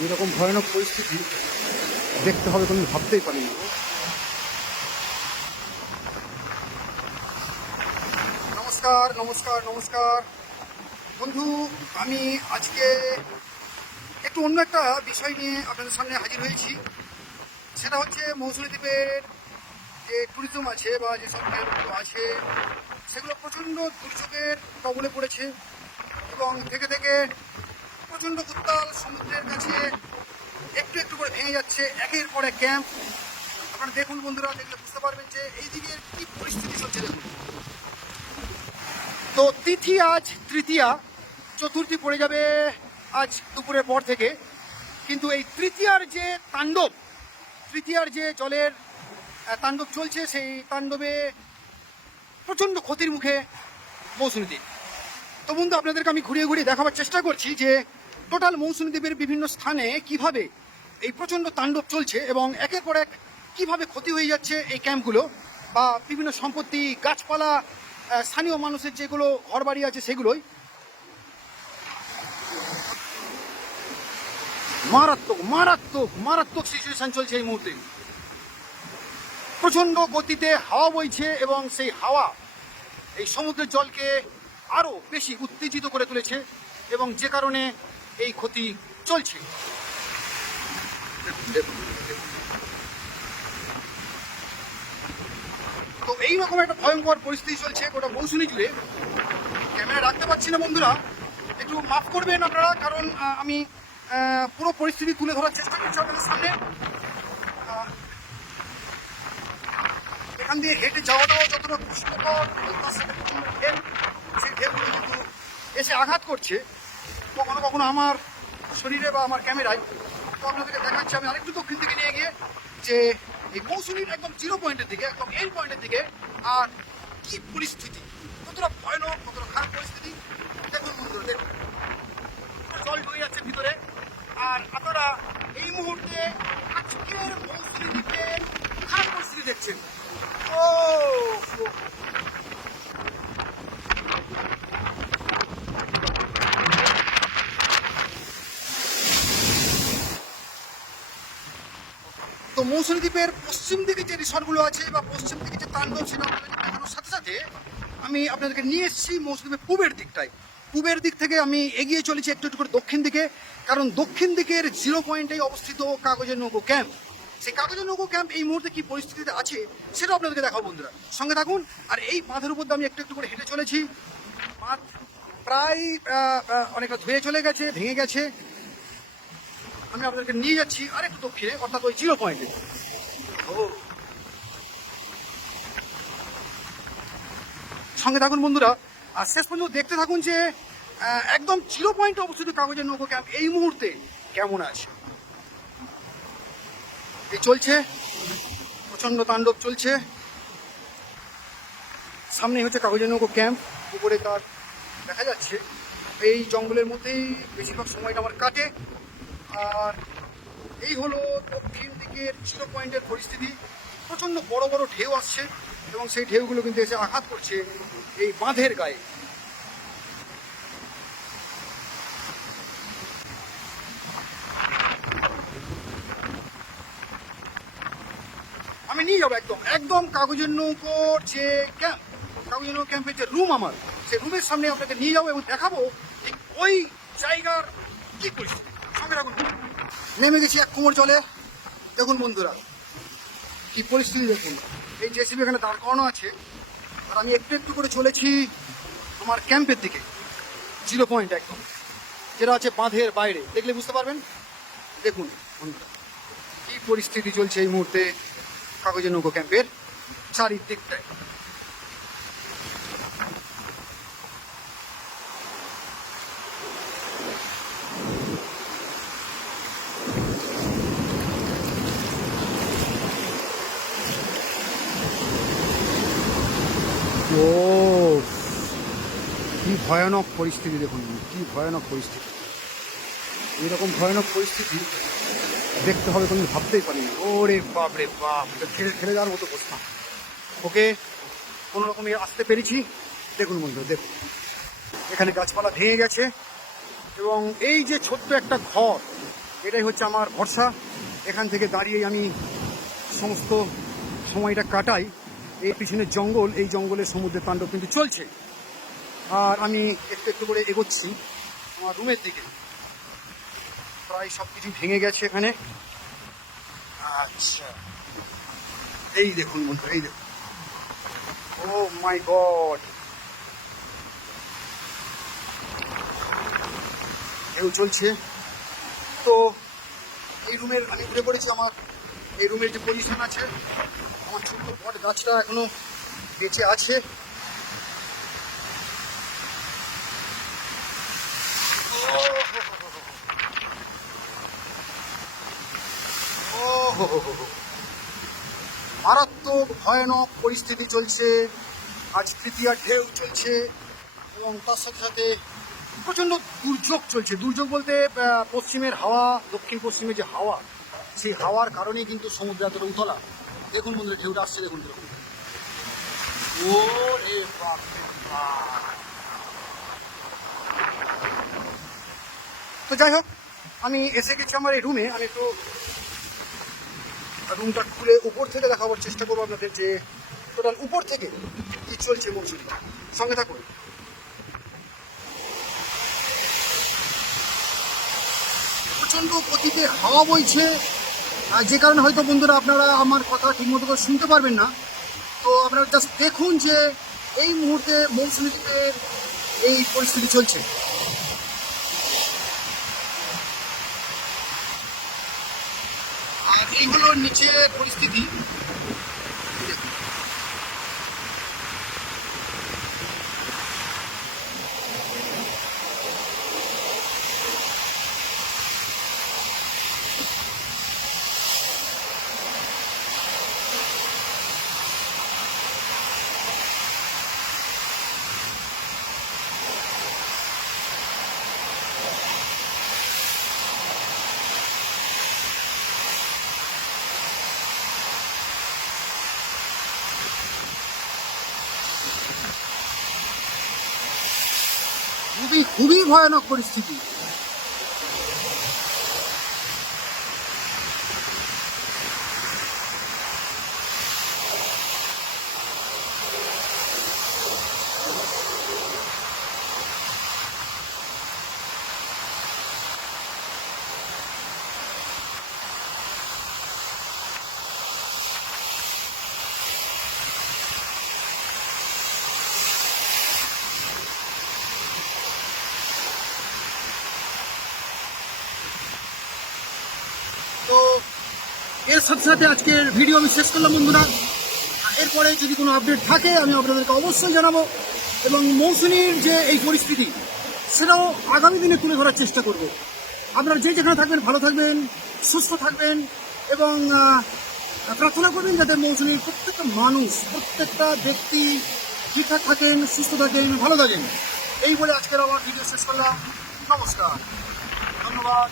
এরকম ভয়ানক পরিস্থিতি দেখতে হবে তুমি ভাবতেই পারিনি। নমস্কার নমস্কার নমস্কার বন্ধু, আমি আজকে একটু অন্য একটা বিষয় নিয়ে আপনাদের সামনে হাজির হয়েছি। সেটা হচ্ছে মৌসুমী দ্বীপের যে ট্যুরিজম আছে বা যেসব ক্যাম্পগুলো আছে সেগুলো প্রচণ্ড দুর্যোগের কবলে পড়েছে এবং থেকে থেকে প্রচণ্ড উত্তাল সমুদ্রের কাছে একটু একটু করে ভেঙে যাচ্ছে একের পর এক ক্যাম্প। আপনারা দেখুন বন্ধুরা, দেখলে বুঝতে পারবেন যে এই দিকের কী পরিস্থিতি চলছে। দেখুন তো তিথি আজ তৃতীয়া, চতুর্থী পড়ে যাবে আজ দুপুরের পর থেকে। কিন্তু এই তৃতীয়ার যে তাণ্ডব, তৃতীয়ার যে জলের তাণ্ডব চলছে, সেই তাণ্ডবে প্রচণ্ড ক্ষতির মুখে মৌসুমী দ্বীপ। তো বন্ধু, আপনাদেরকে আমি ঘুরিয়ে ঘুরিয়ে দেখাবার চেষ্টা করছি যে টোটাল মৌসুমী দ্বীপের বিভিন্ন স্থানে কিভাবে এই প্রচণ্ড তাণ্ডব চলছে এবং একের পর এক কীভাবে ক্ষতি হয়ে যাচ্ছে এই ক্যাম্পগুলো বা বিভিন্ন সম্পত্তি, গাছপালা, স্থানীয় মানুষের যেগুলো ঘরবাড়ি আছে সেগুলোই। মারাত্মক মারাত্মক মারাত্মক সিচুয়েশন চলছে এই মুহূর্তে। প্রচণ্ড গতিতে হাওয়া বইছে এবং সেই হাওয়া এই সমুদ্রের জলকে আরও বেশি উত্তেজিত করে তুলেছে এবং যে কারণে এই ক্ষতি চলছে। তো এইরকম একটা ভয়ঙ্কর পরিস্থিতি চলছে গোটা মৌসুমী জুড়ে। ক্যামেরা রাখতে পারছি না বন্ধুরা, একটু মাফ করবেন আপনারা, কারণ আমি পুরো পরিস্থিতি তুলে ধরার চেষ্টা করছি আপনাদের সামনে। এখান দিয়ে হেঁটে যাওয়াটাও যতটা কষ্টকর, সেই ঢেউগুলো কিন্তু এসে আঘাত করছে কখনো কখনো আমার শরীরে বা আমার ক্যামেরায়। তো আপনাদেরকে দেখাচ্ছি আমি আরেকটু দক্ষিণ দিকে নিয়ে গিয়ে যে এই মৌসুমীর একদম জিরো পয়েন্টের দিকে, একদম এন্ড পয়েন্টের দিকে, আর কি পরিস্থিতি, কতটা ভয়ানক, কতটা খারাপ পরিস্থিতি। দেখুন বন্ধুরা, দেখুন জল ঢুকে যাচ্ছে ভিতরে। আর আপনারা এই মুহূর্তে আজকের মৌসুমী দ্বীপের খারাপ পরিস্থিতি দেখছেন। ও তো মৌসুমী দ্বীপের পশ্চিম দিকে যে রিসর্টগুলো আছে বা পশ্চিম দিকে যে তাণ্ডব, সেটা আপনাদেরকে দেখানোর সাথে সাথে আমি আপনাদেরকে নিয়ে এসেছি মৌসুমী দ্বীপের পূবের দিকটায়। পূবের দিক থেকে আমি এগিয়ে চলেছি একটু একটু করে দক্ষিণ দিকে, কারণ দক্ষিণ দিকের জিরো পয়েন্টেই অবস্থিত কাগজের নৌকো ক্যাম্প। সেই কাগজের নৌকো ক্যাম্প এই মুহূর্তে কি পরিস্থিতিতে আছে সেটা আপনাদেরকে দেখাবো বন্ধুরা, সঙ্গে থাকুন। আর এই বাঁধের উপর দিয়ে আমি একটু একটু করে হেঁটে চলেছি। বাঁধ প্রায় অনেকটা ধুয়ে চলে গেছে, ভেঙে গেছে। আমি আপনাদেরকে নিয়ে যাচ্ছি আরেকটু দক্ষিণে, অর্থাৎ ওই জিরো পয়েন্টে। সঙ্গে থাকুন বন্ধুরা, আর শেষ পর্যন্ত দেখতে থাকুন যে একদম জিরো পয়েন্টে অবস্থিত কাগজের নৌকো ক্যাম্প এই মুহূর্তে কেমন আছে। এই চলছে, প্রচণ্ড তাণ্ডব চলছে। সামনে হচ্ছে কাগজের নৌকো ক্যাম্প, উপরে তার দেখা যাচ্ছে। এই জঙ্গলের মধ্যেই বেশিরভাগ সময়টা আমার কাটে। আর এই হলো দক্ষিণ দিকের জিরো পয়েন্টের পরিস্থিতি। প্রচণ্ড বড় বড় ঢেউ আসছে এবং সেই ঢেউগুলো কিন্তু এসে আঘাত করছে এই বাঁধের গায়ে। আমি নিয়ে যাবো একদম একদম কাগজের নৌকোর যে ক্যাম্প, কাগজের নৌকো ক্যাম্পের যে রুম আমার, সেই রুমের সামনে আপনাকে নিয়ে যাবো এবং দেখাবো ঠিক ওই জায়গার কি পরিস্থিতি। সঙ্গে রাখুন। নেমে গেছি এক কোমর জলে। দেখুন বন্ধুরা কি পরিস্থিতি দেখুন। এই জেসিবি এখানে দাঁড় করানো আছে আর আমি একটু একটু করে চলেছি আমার ক্যাম্পের দিকে, জিরো পয়েন্ট একদম, যেটা আছে বাঁধের বাইরে। দেখলে বুঝতে পারবেন। দেখুন বন্ধুরা কি পরিস্থিতি চলছে এই মুহূর্তে কাগজের নৌকো ক্যাম্পের চারিদিকটায়। ও কি ভয়ানক পরিস্থিতি দেখুন, কি ভয়ানক পরিস্থিতি। এইরকম ভয়ানক পরিস্থিতি দেখতে হবে তুমি ভাবতেই পারিনি। ওরে বাপ রে বাপ, খেলে যাওয়ার মতো অবস্থা। ওকে কোনো রকমে আসতে পেরেছি। দেখুন বন্ধু, দেখুন এখানে গাছপালা ভেঙে গেছে এবং এই যে ছোট্ট একটা ঘর, এটাই হচ্ছে আমার ভরসা। এখান থেকে দাঁড়িয়েই আমি সমস্ত সময়টা কাটাই। এই পিছনের জঙ্গল, এই জঙ্গলের সমুদ্রের তাণ্ডব কিন্তু চলছে। আর আমি একটু একটু করে এগোচ্ছি আমার রুমের দিকে। প্রায় সব কিছু ভেঙে গেছে এখানে। আচ্ছা, এই দেখুন বন্ধু, এই দেখুন, ও মাই গড, ঢেউ চলছে। তো এই রুমের আমি উঠে পড়েছি। আমার এই রুমের যে পজিশন আছে, আমার ছোট্ট বট গাছটা এখনো বেঁচে আছে। মারাত্মক ভয়ানক পরিস্থিতি চলছে। আজ তৃতীয় ঢেউ চলছে এবং তার সাথে সাথে প্রচণ্ড দুর্যোগ চলছে। দুর্যোগ বলতে পশ্চিমের হাওয়া, দক্ষিণ পশ্চিমে যে হাওয়া, সেই হাওয়ার কারণেই কিন্তু সমুদ্র এতটা উতলা। দেখুন বন্ধুরা, ঢেউটা আসছে দেখুন দেখুন। ও রে বাপ রে বাপ। তো যাই হোক, আমি এসে গেছি আমার এই রুমে। আমি একটু রুমটা খুলে উপর থেকে দেখাবার চেষ্টা করবো আপনাদের যে টোটাল উপর থেকে কি চলছে মৌসুমি। সঙ্গে থাকুন। প্রচণ্ড গতিতে হাওয়া বইছে, যে কারণে হয়তো বন্ধুরা আপনারা আমার কথা ঠিকমতো করে শুনতে পারবেন না। তো আপনারা জাস্ট দেখুন যে এই মুহূর্তে মৌসুমি দ্বীপের এই পরিস্থিতি চলছে। আর এই হলো নিচের পরিস্থিতি। খুবই খুবই ভয়ানক পরিস্থিতি। তো এর সাথে সাথে আজকের ভিডিও আমি শেষ করলাম বন্ধুরা। এরপরে যদি কোনো আপডেট থাকে আমি আপনাদেরকে অবশ্যই জানাবো, এবং মৌসুমীর যে এই পরিস্থিতি সেটাও আগামী দিনে তুলে ধরার চেষ্টা করব। আপনারা যে যেখানে থাকবেন ভালো থাকবেন, সুস্থ থাকবেন, এবং প্রার্থনা করবেন যাতে মৌসুমীর প্রত্যেকটা মানুষ, প্রত্যেকটা ব্যক্তি ঠিকঠাক থাকেন, সুস্থ থাকেন, ভালো থাকেন। এই বলে আজকের আমার ভিডিও শেষ করলাম। নমস্কার, ধন্যবাদ।